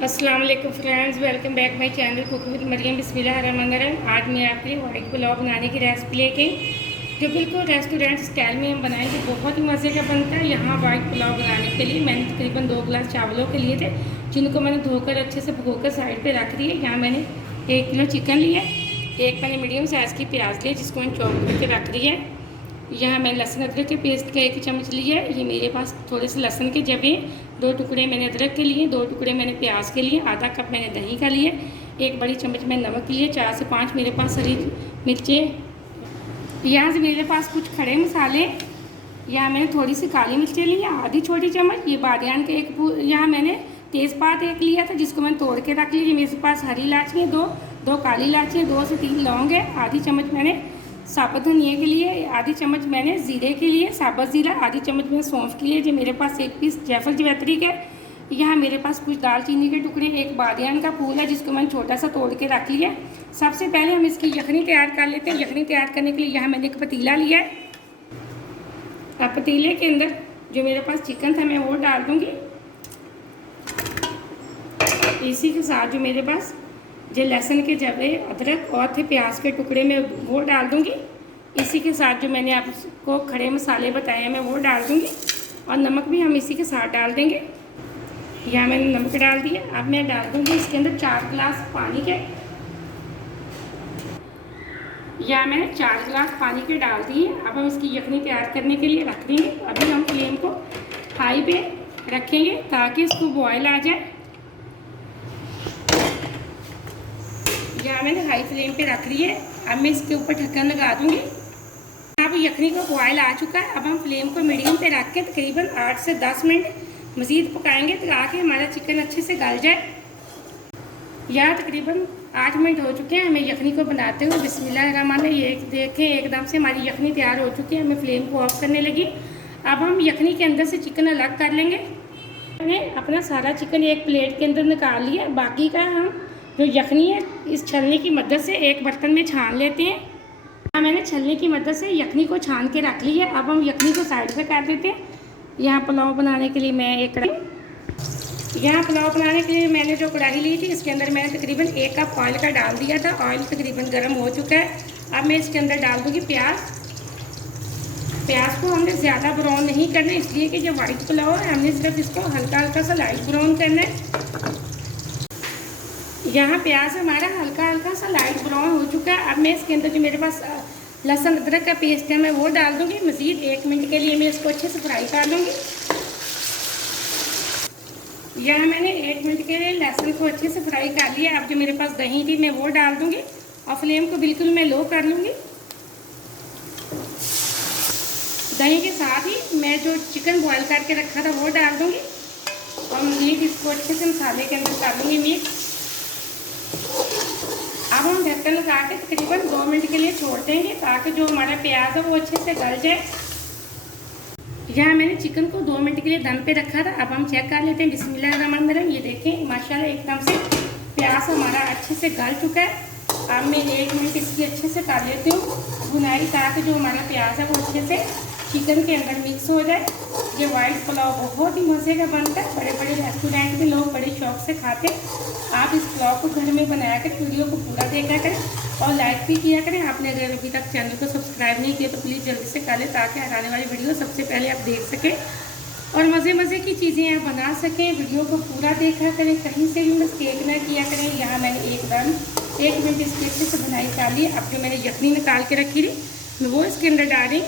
अस्सलाम वालेकुम friends, welcome back my channel cook with Mariam. बिस्मिल्लाहिर्रहमानिर्रहीम। आज मैं आपके लिए वाइट पुलाव बनाने की रेसिपी लेके जो बिल्कुल रेस्टोरेंट स्टाइल में हम बनाएंगे, बहुत ही मज़े का बनता है। यहाँ वाइट पुलाव बनाने के लिए मैंने तकरीबन 2 गिलास चावलों के लिए थे, जिनको मैंने धोकर अच्छे से भिगोकर साइड पे रख दिए। यहाँ मैंने 1 किलो चिकन लिया, एक मैंने मीडियम साइज़ की प्याज ली जिसको मैंने चॉप करके रख दिया है। यहाँ मैंने लहसुन अदरक के पेस्ट का 1 चम्मच लिया है। ये मेरे पास थोड़े से लहसुन के जबे, 2 टुकड़े मैंने अदरक के लिए, 2 टुकड़े मैंने प्याज के लिए, आधा कप मैंने दही का लिए, 1 बड़ी चम्मच मैंने नमक लिए, 4 से 5 मेरे पास हरी मिर्चें। यहाँ से मेरे पास कुछ खड़े मसाले, यहाँ मैंने थोड़ी सी काली मिर्चें ली, आधी छोटी चम्मच। ये बादियान के यहाँ मैंने तेज़पात 1 लिया था जिसको मैंने तोड़ के रख लिया। मेरे पास हरी इलायची है, दो काली इलायची है, 2 से 3 लौंग है, आधी चम्मच मैंने साबुत धनिया के लिए, आधी चम्मच मैंने ज़ीरे के लिए साबुत ज़ीरा, आधी चम्मच मैंने सौंफ के लिए। जो मेरे पास 1 पीस जायफल जवैत्री के। यहाँ मेरे पास कुछ दालचीनी के टुकड़े, 1 बादियान का फूल है जिसको मैंने छोटा सा तोड़ के रख लिया। सबसे पहले हम इसकी यखनी तैयार कर लेते हैं। यखनी तैयार करने के लिए यहाँ मैंने एक पतीला लिया है। अब पतीले के अंदर जो मेरे पास चिकन था मैं वो डाल दूँगी। इसी के साथ जो मेरे पास जो लहसुन के जबे, अदरक और थे प्याज के टुकड़े में वो डाल दूँगी। इसी के साथ जो मैंने आपको खड़े मसाले बताए हैं मैं वो डाल दूँगी, और नमक भी हम इसी के साथ डाल देंगे। यहाँ मैंने नमक डाल दिया। अब मैं डाल दूँगी इसके अंदर 4 गिलास पानी के। यहाँ मैंने 4 गिलास पानी के डाल दिए। अब हम इसकी यखनी तैयार करने के लिए रख देंगे। अभी हम फ्लेम को हाई पे रखेंगे ताकि इसको बॉयल आ जाए। यहाँ मैंने हाई फ्लेम पे रख ली है। अब मैं इसके ऊपर ढक्कन लगा दूँगी। अब यखनी का बॉयल आ चुका है। अब हम फ्लेम को मीडियम पे रख के तकरीबन 8 से 10 मिनट मज़ीद पकाएंगे ताकि हमारा चिकन अच्छे से गल जाए। यहाँ तकरीबन 8 मिनट हो चुके हैं हमें यखनी को बनाते हुए। बिस्मिल्लाहिर्रहमानिर्रहीम। ये देखें एकदम से हमारी यखनी तैयार हो चुकी है। मैं फ्लेम को ऑफ करने लगी। अब हम यखनी के अंदर से चिकन अलग कर लेंगे। मैंने अपना सारा चिकन एक प्लेट के अंदर निकाल लिया। बाकी का हम जो यखनी है इस छलनी की मदद से एक बर्तन में छान लेते हैं। यहाँ मैंने छलनी की मदद से यखनी को छान के रख ली है। अब हम यखनी को साइड पे कर देते हैं। यहाँ पुलाव बनाने के लिए मैं एक कढ़ाई, यहाँ पुलाव बनाने के लिए मैंने जो कढ़ाई ली थी इसके अंदर मैंने तकरीबन 1 कप ऑयल का डाल दिया था। ऑयल तकरीबन गर्म हो चुका है। अब मैं इसके अंदर डाल दूँगी प्याज। प्याज को हमने ज़्यादा ब्राउन नहीं करना, इसलिए कि जो वाइट पुलाव है हमने सिर्फ इसको हल्का हल्का सा लाइट ब्राउन करना है। यहाँ प्याज हमारा हल्का हल्का सा लाइट ब्राउन हो चुका है। अब मैं इसके अंदर जो मेरे पास लहसुन अदरक का पेस्ट है मैं वो डाल दूँगी। मज़ीद 1 मिनट के लिए मैं इसको अच्छे से फ्राई कर लूँगी। यहाँ मैंने 1 मिनट के लिए लहसुन को अच्छे से फ्राई कर लिया। अब जो मेरे पास दही थी मैं वो डाल दूँगी और फ्लेम को बिल्कुल मैं लो कर लूँगी। दही के साथ ही मैं जो चिकन बॉयल करके रखा था वो डाल दूँगी और मज़ीद इसको अच्छे से मसाले के अंदर कर लूँगी मिक्स। अब हम ढक्कन लगा के तकरीबन 2 मिनट के लिए छोड़ देंगे ताकि जो हमारा प्याज है वो अच्छे से गल जाए। यहाँ मैंने चिकन को 2 मिनट के लिए दम पे रखा था। अब हम चेक कर लेते हैं। बिस्मिल्लाहिर्रहमानिर्रहीम। ये देखें माशाल्लाह एकदम से प्याज हमारा अच्छे से गल चुका है। अब मैं 1 मिनट इसकी अच्छे से कर लेती हूँ भुनाई ताकि जो हमारा प्याज है वो अच्छे से चिकन के अंदर मिक्स हो जाए। ये वाइट पुलाव बहुत ही मज़े का बनता है। बड़े बड़े रेस्टोरेंट में लोग बड़े शौक से खाते हैं। आप इस पुलाव को घर में बनाया करें, वीडियो को पूरा देखा करें और लाइक भी किया करें। आपने अगर अभी तक चैनल को सब्सक्राइब नहीं किया तो प्लीज़ जल्दी से कर लें ताकि आने वाली वीडियो सबसे पहले आप देख सकें और मज़े मज़े की चीज़ें आप बना सकें। वीडियो को पूरा देखा करें, कहीं से भी मिस्टेक ना किया करें। यहाँ मैंने 1 मिनट इसकी अच्छे से बुनाई कर ली। अब जो मैंने यखनी निकाल के रखी थी मैं वो इसके अंदर डाल रही।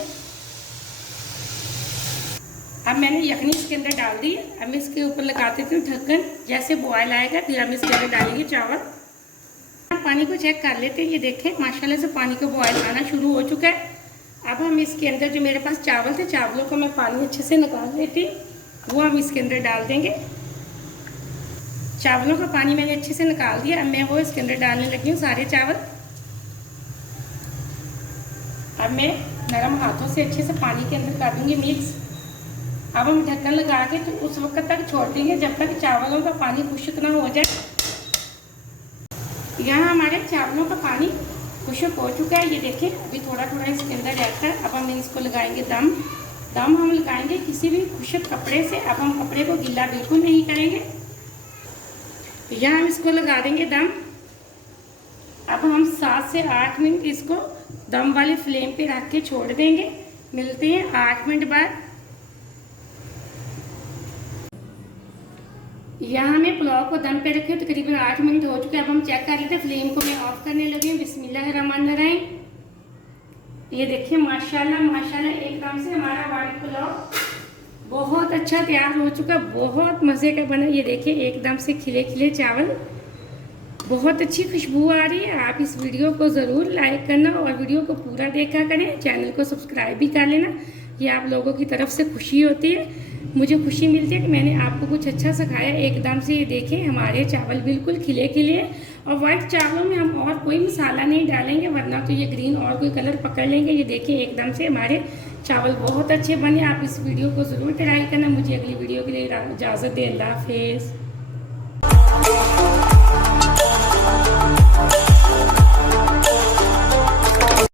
अब मैंने यखनी इसके अंदर डाल दी। अब मैं इसके ऊपर लगा देती हूँ ढक्कन। जैसे बॉयल आएगा फिर हम इसके अंदर डालेंगे चावल। पानी को चेक कर लेते हैं। ये देखें माशाल्लाह से पानी को बॉयल आना शुरू हो चुका है। अब हम इसके अंदर जो मेरे पास चावल थे, चावलों को मैं पानी अच्छे से निकाल लेती, वो हम इसके अंदर डाल देंगे। चावलों का पानी मैंने अच्छे से निकाल दिया। अब मैं वो इसके अंदर डालने लगी हूँ सारे चावल। अब मैं नरम हाथों से अच्छे से पानी के अंदर कर दूँगी मिक्स। अब हम ढक्कन लगा के तो उस वक्त तक छोड़ देंगे जब तक चावलों का पानी खुश्क ना हो जाए। यहाँ हमारे चावलों का पानी खुश्क हो चुका है। ये देखें अभी थोड़ा थोड़ा इसके अंदर रहता है। अब हम इसको लगाएंगे दम। हम लगाएंगे किसी भी खुश्क कपड़े से। अब हम कपड़े को गीला बिल्कुल नहीं करेंगे। यहाँ हम इसको लगा देंगे दम। अब हम 7 से 8 मिनट इसको दम वाली फ्लेम पे रख के छोड़ देंगे। मिलते हैं 8 मिनट बाद। यहाँ मैं पुलाव को दम पे रखे तकरीबन 8 मिनट हो चुके हैं। अब हम चेक कर लेते हैं। फ्लेम को मैं ऑफ करने लगी हूँ। बिस्मिल्लाहिर्रहमानिर्रहीम। ये देखिए माशाल्लाह माशाल्लाह एकदम से हमारा वाइट पुलाव बहुत अच्छा तैयार हो चुका, बहुत मज़े का बना। ये देखिए एकदम से खिले खिले चावल, बहुत अच्छी खुशबू आ रही है। आप इस वीडियो को ज़रूर लाइक करना और वीडियो को पूरा देखा करें। चैनल को सब्सक्राइब भी कर लेना। ये आप लोगों की तरफ से खुशी होती है, मुझे खुशी मिलती है कि मैंने आपको कुछ अच्छा सिखाया। एकदम से ये देखें हमारे चावल बिल्कुल खिले खिले। और वाइट चावलों में हम और कोई मसाला नहीं डालेंगे, वरना तो ये ग्रीन और कोई कलर पकड़ लेंगे। ये देखिए एकदम से हमारे चावल बहुत अच्छे बने। आप इस वीडियो को ज़रूर ट्राई करना। मुझे अगली वीडियो के लिए इजाज़त दें। अल्लाह हाफिज़।